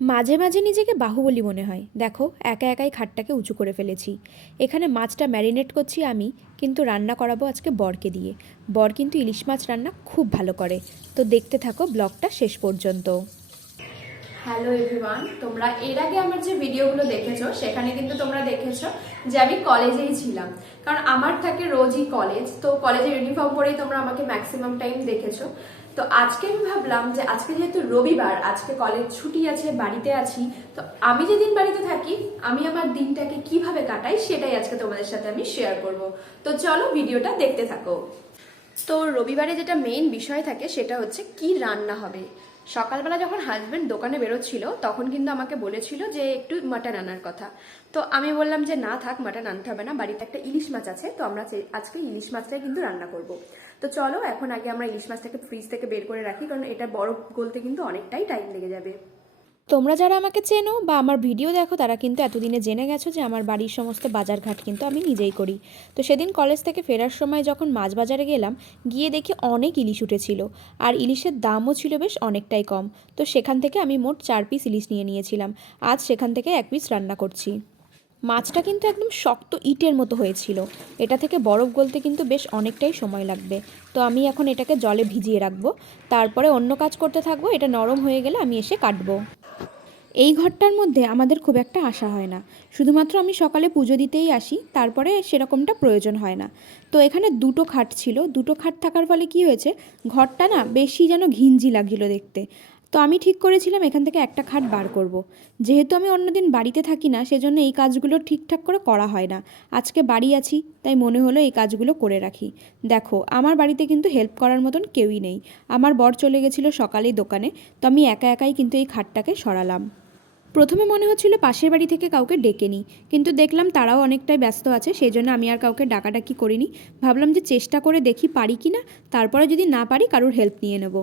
মাঝে মাঝে নিজেকে বাহুবলী মনে হয়। দেখো, একা একাই খাটটাকে উঁচু করে ফেলেছি। এখানে মাছটা ম্যারিনেট করছি আমি, কিন্তু রান্না করাবো আজকে বরকে দিয়ে। বর কিন্তু ইলিশ মাছ রান্না খুব ভালো করে। তো দেখতে থাকো ব্লগটা শেষ পর্যন্ত। হ্যালো এভরিওয়ান তোমরা এর আগে আমার যে ভিডিওগুলো দেখেছ, সেখানে কিন্তু তোমরা দেখেছ যে আমি কলেজেই ছিলাম। কারণ আমার থাকে রোজই কলেজ, তো কলেজের ইউনিফর্ম পরেই তোমরা আমাকে ম্যাক্সিমাম টাইম দেখেছ। তো আজকে আমি ভাবলাম যে আজকে যেহেতু রবিবার, আজকে কলেজ ছুটি আছে, বাড়িতে আছি, তো আমি যেদিন বাড়িতে থাকি, আমি আমার দিনটাকে কীভাবে কাটাই সেটাই আজকে তোমাদের সাথে আমি শেয়ার করব। তো চলো ভিডিওটা দেখতে থাকো। তো রবিবারে যেটা মেইন বিষয় থাকে সেটা হচ্ছে কি রান্না হবে? সকালবেলা যখন হাজব্যান্ড দোকানে বেরোচ্ছিল, তখন কিন্তু আমাকে বলেছিল যে একটু মাটন আনার কথা। তো আমি বললাম যে, না থাক মাটন আনতে হবে না, বাড়িতে একটা ইলিশ মাছ আছে, তো আমরা আজকে ইলিশ মাছটাই কিন্তু রান্না করব। তো চলো, এখন আগে আমরা ইলিশ মাছটাকে ফ্রিজ থেকে বের করে রাখি, কারণ এটা বরফ গলতে কিন্তু অনেকটাই টাইম লেগে যাবে। তোমরা যারা আমাকে চেনো বা আমার ভিডিও দেখো, তারা কিন্তু এতদিনে জেনে গেছো যে আমার বাড়ির সমস্ত বাজারঘাট কিন্তু আমি নিজেই করি। তো সেদিন কলেজ থেকে ফেরার সময় যখন মাছ বাজারে গেলাম, গিয়ে দেখি অনেক ইলিশ উঠেছিল। আর ইলিশের দামও ছিল বেশ অনেকটাই কম। তো সেখান থেকে আমি মোট চার পিস ইলিশ নিয়ে নিয়েছিলাম। আজ সেখান থেকে এক পিস রান্না করছি। মাছটা কিন্তু একদম শক্ত ইটের মতো হয়েছিল। এটা থেকে বরফ গলতে কিন্তু বেশ অনেকটাই সময় লাগবে। তো আমি এখন এটাকে জলে ভিজিয়ে রাখব। তারপরে অন্য কাজ করতে থাকব। এটা নরম হয়ে গেলে আমি এসে কাটবো। এই ঘরটার মধ্যে আমাদের খুব একটা আশা হয় না। শুধুমাত্র আমি সকালে পুজো দিতেই আসি, তারপরে সেরকমটা প্রয়োজন হয় না। তো এখানে দুটো খাট ছিল, দুটো খাট থাকার ফলে কি হয়েছে, ঘরটা না বেশি যেন ঘিঞ্জি লাগছিল দেখতে। তো আমি ঠিক করেছিলাম এখান থেকে একটা খাট বার করব। যেহেতু আমি অন্যদিন বাড়িতে থাকি না, সেজন্য এই কাজগুলো ঠিকঠাক করে করা হয় না। আজকে বাড়ি আছি, তাই মনে হলো এই কাজগুলো করে রাখি। দেখো, আমার বাড়িতে কিন্তু হেল্প করার মতন কেউই নেই। আমার বর চলে গেছিল সকালেই দোকানে, তো আমি একা একাই কিন্তু এই খাটটাকে সরালাম। প্রথমে মনে হচ্ছিল পাশের বাড়ি থেকে কাউকে ডেকে নিই কিন্তু দেখলাম তারাও অনেকটাই ব্যস্ত আছে সেই জন্য আমি আর কাউকে ডাকাডাকি করিনি। ভাবলাম যে চেষ্টা করে দেখি পারি কি না তারপরে যদি না পারি কারোর হেল্প নিয়ে নেব।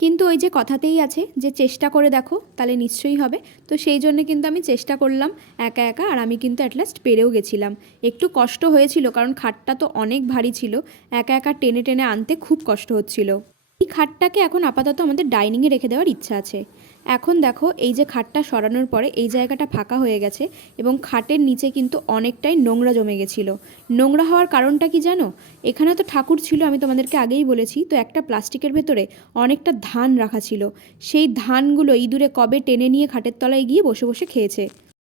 কিন্তু ওই যে কথাতেই আছে যে চেষ্টা করে দেখো, তাহলে নিশ্চয়ই হবে। তো সেই জন্য কিন্তু আমি চেষ্টা করলাম একা একা, আর আমি কিন্তু অ্যাটলাস্ট পেরেও গেছিলাম। একটু কষ্ট হয়েছিল, কারণ খাটটা তো অনেক ভারী ছিল, একা একা টেনে টেনে আনতে খুব কষ্ট হচ্ছিল। এই খাটটাকে এখন আপাতত আমাদের ডাইনিংয়ে রেখে দেওয়ার ইচ্ছা আছে। এখন দেখো, এই যে খাটটা সরানোর পরে এই জায়গাটা ফাঁকা হয়ে গেছে এবং খাটের নিচে কিন্তু অনেকটাই নোংরা জমে গেছিল। নোংরা হওয়ার কারণটা কি জানো? এখানে তো ঠাকুর ছিল, আমি তোমাদেরকে আগেই বলেছি, তো একটা প্লাস্টিকের ভেতরে অনেকটা ধান রাখা ছিল। সেই ধানগুলো ইঁদুরে কবে টেনে নিয়ে খাটের তলায় গিয়ে বসে বসে খেয়েছে।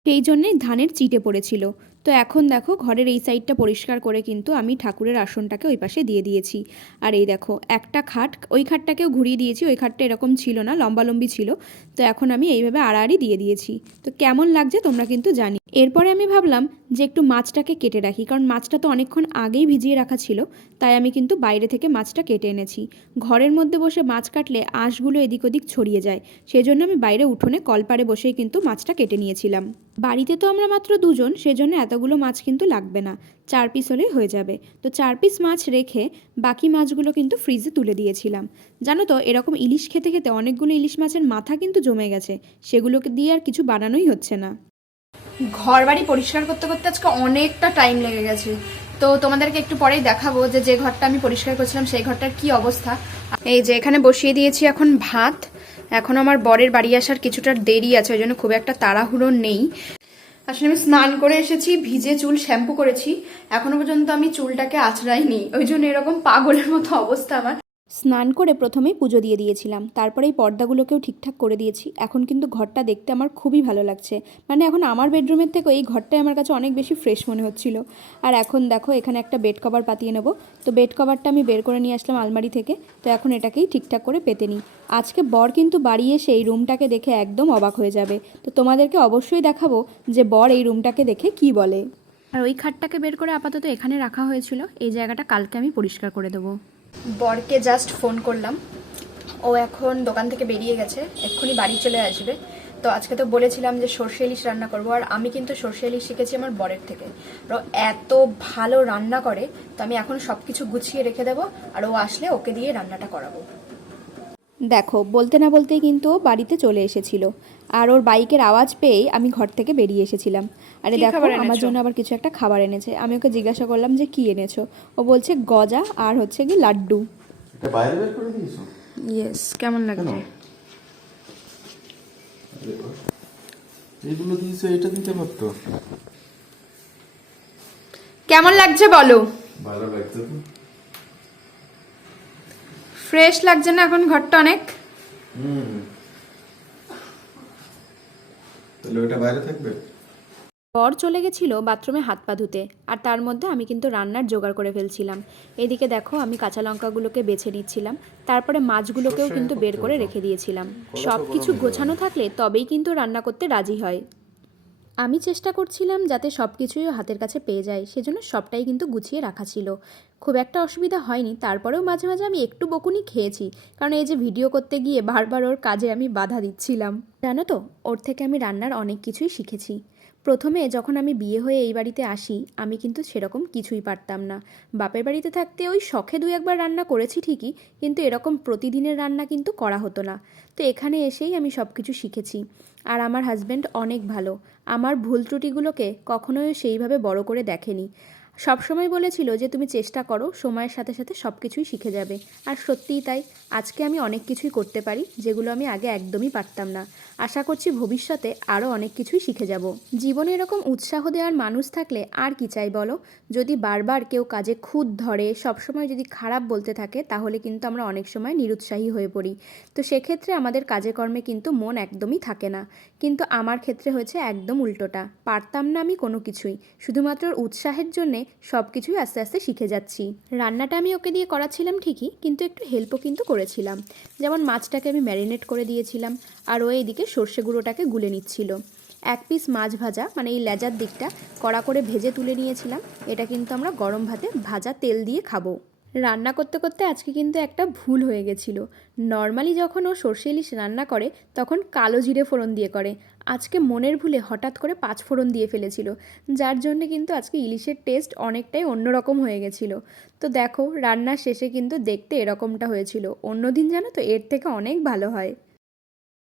সেই জন্যেই ধানের চিটে পড়েছিল। তো এখন দেখো ঘরের এই সাইডটা পরিষ্কার করে কিন্তু আমি ঠাকুরের আসনটাকে ওই পাশে দিয়ে দিয়েছি। আর এই দেখো, একটা খাট, ওই খাটটাকেও ঘুরিয়ে দিয়েছি, ওই খাটটা এরকম ছিল না লম্বালম্বি ছিল। তো এখন আমি এইভাবে আড়াআড়ি দিয়ে দিয়েছি। তো কেমন লাগছে তোমরা কিন্তু জানি এরপরে আমি ভাবলাম যে একটু মাছটাকে কেটে রাখি, কারণ মাছটা তো অনেকক্ষণ আগেই ভিজিয়ে রাখা ছিল, তাই আমি কিন্তু বাইরে থেকে মাছটা কেটে এনেছি। ঘরের মধ্যে বসে মাছ কাটলে আঁশগুলো এদিক ওদিক ছড়িয়ে যায়, সেজন্য আমি বাইরে উঠোনে কলপারে বসেই কিন্তু মাছটা কেটে নিয়েছিলাম। বাড়িতে তো আমরা মাত্র দুজন, সেজন্য এতগুলো মাছ কিন্তু লাগবে না, চার পিস হলেই হয়ে যাবে। তো চার পিস মাছ রেখে বাকি মাছগুলো কিন্তু ফ্রিজে তুলে দিয়েছিলাম। জানো তো, এরকম ইলিশ খেতে খেতে অনেকগুলো ইলিশ মাছের মাথা কিন্তু জমে গেছে, সেগুলোকে দিয়ে আর কিছু বানানোই হচ্ছে না। ঘর বাড়ি পরিষ্কার করতে করতে আজকে অনেকটা টাইম লেগে গেছে। তো তোমাদেরকে একটু পরেই দেখাবো যে যে ঘরটা আমি পরিষ্কার করছিলাম, সেই ঘরটার কি অবস্থা। এই যে এখানে বসিয়ে দিয়েছি এখন ভাত। এখন আমার বরের বাড়ি আসার কিছুটা দেরি আছে, ওই জন্য খুব একটা তাড়াহুড়ো নেই। আসলে আমি স্নান করে এসেছি, ভিজে চুল শ্যাম্পু করেছি। এখনও পর্যন্ত আমি চুলটাকে আছড়াইনি ওই জন্য এরকম পাগলের মতো অবস্থা আমার। স্নান করে প্রথমেই পুজো দিয়ে দিয়েছিলাম। তারপরে এই পর্দাগুলোকেও ঠিকঠাক করে দিয়েছি। এখন কিন্তু ঘরটা দেখতে আমার খুবই ভালো লাগছে। মানে এখন আমার বেডরুমের থেকে এই ঘরটাই আমার কাছে অনেক বেশি ফ্রেশ মনে হচ্ছিল। আর এখন দেখো, এখানে একটা বেড কভার পাতিয়ে নেব। তো বেড কভারটা আমি বের করে নিয়ে আসলাম আলমারি থেকে। তো এখন এটাকেই ঠিকঠাক করে পেতে নিই। আজকে বর কিন্তু বাড়ি এসে এই রুমটাকে দেখে একদম অবাক হয়ে যাবে। তো তোমাদেরকে অবশ্যই দেখাবো যে বর এই রুমটাকে দেখে কি বলে। আর ওই খাটটাকে বের করে আপাতত এখানে রাখা হয়েছিল। এই জায়গাটা কালকে আমি পরিষ্কার করে দেবো। বরকে জাস্ট ফোন করলাম। ও এখন দোকান থেকে বেরিয়ে গেছে, এক্ষুনি বাড়ি চলে আসবে। তো আজকে তো বলেছিলাম যে সর্ষে ইলিশ রান্না করব, আর আমি কিন্তু সর্ষে ইলিশ শিখেছি আমার বরের থেকে। ও এত ভালো রান্না করে, তো আমি এখন সব কিছু গুছিয়ে রেখে দেবো, আর ও আসলে ওকে দিয়ে রান্নাটা করাবো। দেখো বলতে না বলতেই কিন্তু ও বাড়িতে চলে এসেছিল। আর ওর বাইকের আওয়াজ পেয়েই আমি ঘর থেকে বেরিয়ে এসেছিলাম। আরে দেখো আমার জন্য আবার কিছু একটা খাবার এনেছে। আমি ওকে জিজ্ঞাসা করলাম যে কি এনেছো? ও বলছে গজা আর হচ্ছে কি লাড্ডু। এটা বাইরে বের করে দিয়েছ? ইয়েস কেমন লাগছে। এইগুলো দিয়েছে এটা দিতে পারতো? কেমন লাগছে বলো? ভালো লাগছে তো। ফ্রেশ লাগছে না এখন ঘরটা অনেক? হুম। তাহলে ওটা বাইরে থাকবে? বর চলে গেছিল বাথরুমে হাত পা ধুতে আর তার মধ্যে আমি কিন্তু রান্নার জোগাড় করে ফেলছিলাম। এদিকে দেখো আমি কাঁচা লঙ্কাগুলোকে বেছে নিচ্ছিলাম তারপরে মাছগুলোকেও কিন্তু বের করে রেখে দিয়েছিলাম। সব কিছু গোছানো থাকলে তবেই কিন্তু রান্না করতে রাজি হয়। আমি চেষ্টা করছিলাম যাতে সব কিছুই হাতের কাছে পেয়ে যায়, সেজন্য সবটাই কিন্তু গুছিয়ে রাখা ছিল। খুব একটা অসুবিধা হয়নি, তারপরেও মাঝে মাঝে আমি একটু বকুনি খেয়েছি, কারণ এই যে ভিডিও করতে গিয়ে বারবার ওর কাজে আমি বাধা দিচ্ছিলাম। জানো তো, ওর থেকে আমি রান্নার অনেক কিছুই শিখেছি। প্রথমে যখন আমি বিয়ে হয়ে এই বাড়িতে আসি, আমি কিন্তু সেরকম কিছুই পারতাম না। বাপের বাড়িতে থাকতে ওই শখে দু একবার রান্না করেছি ঠিকই, কিন্তু এরকম প্রতিদিনের রান্না কিন্তু করা হতো না। তো এখানে এসেই আমি সব কিছু শিখেছি। আর আমার হাজব্যান্ড অনেক ভালো। আমার ভুল ত্রুটিগুলোকে কখনোই সেইভাবে বড় করে দেখেনি। সবসময় বলেছিল যে, তুমি চেষ্টা করো, সময়ের সাথে সাথে সব কিছুই শিখে যাবে। আর সত্যিই তাই। আজকে আমি অনেক কিছুই করতে পারি, যেগুলো আমি আগে একদমই পারতাম না। আশা করছি ভবিষ্যতে আরও অনেক কিছুই শিখে যাব। জীবনে এরকম উৎসাহ দেওয়ার মানুষ থাকলে আর কি চাই বলো? যদি বারবার কেউ কাজে খুদ ধরে, সবসময় যদি খারাপ বলতে থাকে, তাহলে কিন্তু আমরা অনেক সময় নিরুৎসাহী হয়ে পড়ি। তো সেক্ষেত্রে আমাদের কাজে কর্মে কিন্তু মন একদমই থাকে না। কিন্তু আমার ক্ষেত্রে হয়েছে একদম উল্টোটা। পারতাম না আমি কোনো কিছুই। শুধুমাত্র উৎসাহের জন্যে সব কিছুই আস্তে আস্তে শিখে যাচ্ছি। রান্নাটা আমি ওকে দিয়ে করাচ্ছিলাম ঠিকই, কিন্তু একটু হেল্পও কিন্তু করেছিলাম। যেমন মাছটাকে আমি ম্যারিনেট করে দিয়েছিলাম, আর ও এইদিকে সর্ষে গুঁড়োটাকে গুলে নিচ্ছিল। এক পিস মাছ ভাজা মানে এই লেজার দিকটা, কড়া করে ভেজে তুলে নিয়েছিলাম। এটা কিন্তু আমরা গরম ভাতে ভাজা তেল দিয়ে খাব। রান্না করতে করতে আজকে কিন্তু একটা ভুল হয়ে গেছিল। নর্মালি যখন ও সর্ষে ইলিশ রান্না করে, তখন কালো জিরে ফোড়ন দিয়ে করে। আজকে মনের ভুলে হঠাৎ করে পাঁচ ফোড়ন দিয়ে ফেলেছিল, যার জন্য কিন্তু আজকে ইলিশের টেস্ট অনেকটাই অন্যরকম হয়ে গেছিল। তো দেখো, রান্নার শেষে কিন্তু দেখতে এরকমটা হয়েছিল। অন্যদিন জানো তো এর থেকে অনেক ভালো হয়।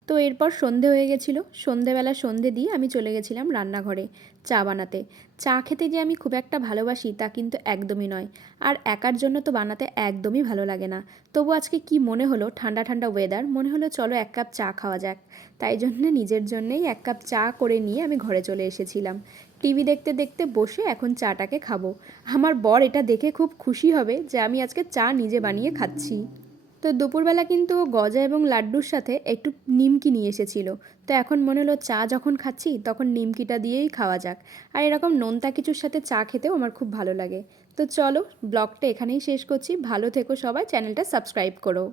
তো এরপর সন্ধে হয়ে গেছিল। সন্ধেবেলা সন্ধে দিয়ে আমি চলে গেছিলাম রান্নাঘরে চা বানাতে। চা খেতে যে আমি খুব একটা ভালোবাসি তা কিন্তু একদমই নয়। আর একার জন্য তো বানাতে একদমই ভালো লাগে না। তবু আজকে কি মনে হলো, ঠান্ডা ঠান্ডা ওয়েদার মনে হলো চলো এক কাপ চা খাওয়া যাক। তাই জন্য নিজের জন্যেই এক কাপ চা করে নিয়ে আমি ঘরে চলে এসেছিলাম। টিভি দেখতে দেখতে বসে এখন চাটাকে খাব। আমার বর এটা দেখে খুব খুশি হবে যে আমি আজকে চা নিজে বানিয়ে খাচ্ছি। তো দুপুরবেলা কিন্তু গজা এবং লাড্ডুর সাথে একটু নিমকি নিয়ে এসেছিল। তো এখন মনে হলো চা যখন খাচ্ছি, তখন নিমকিটা দিয়েই খাওয়া যাক। আর এরকম নোনতা কিছুর সাথে চা খেতেও আমার খুব ভালো লাগে। তো চলো, ব্লগটা এখানেই শেষ করছি। ভালো থেকো সবাই, চ্যানেলটা সাবস্ক্রাইব করো।